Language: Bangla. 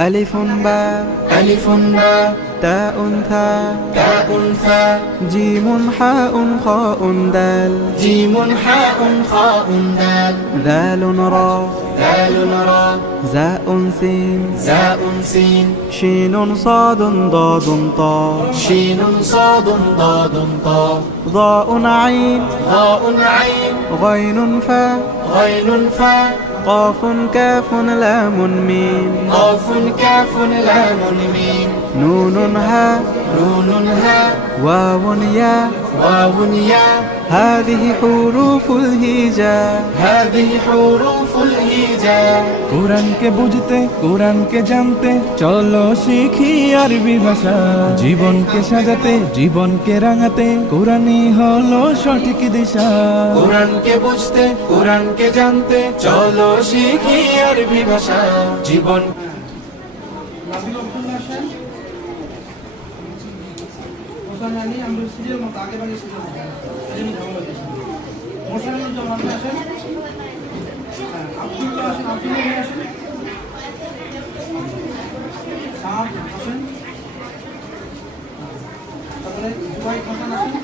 ألف باء ألف باء تاء ثاء تاء ثاء جيم حاء خاء دال جيم حاء خاء دال ذال راء ذال راء زاء سين زاء سين شين صاد ضاد طاء شين صاد ضاد طاء ضاء عين ضاء عين غين فاء غين فاء قاف كاف لام ميم قاف كاف لام ميم نون هاء نون هاء واو ياء واو ياء هذه حروف الهجاء هذه حروف الهجاء কোরআনকে বুঝতে কোরআনকে জানতে চলো শিখি আরবি ভাষা জীবনকে সাজাতে জীবনকে রাঙাতে কোরআনই হলো সঠিক দিশা কোরআনকে বুঝতে কোরআনকে জানতে চলো শিখি আরবি ভাষা জীবন তারপরে জুবাই হাসান আসেন।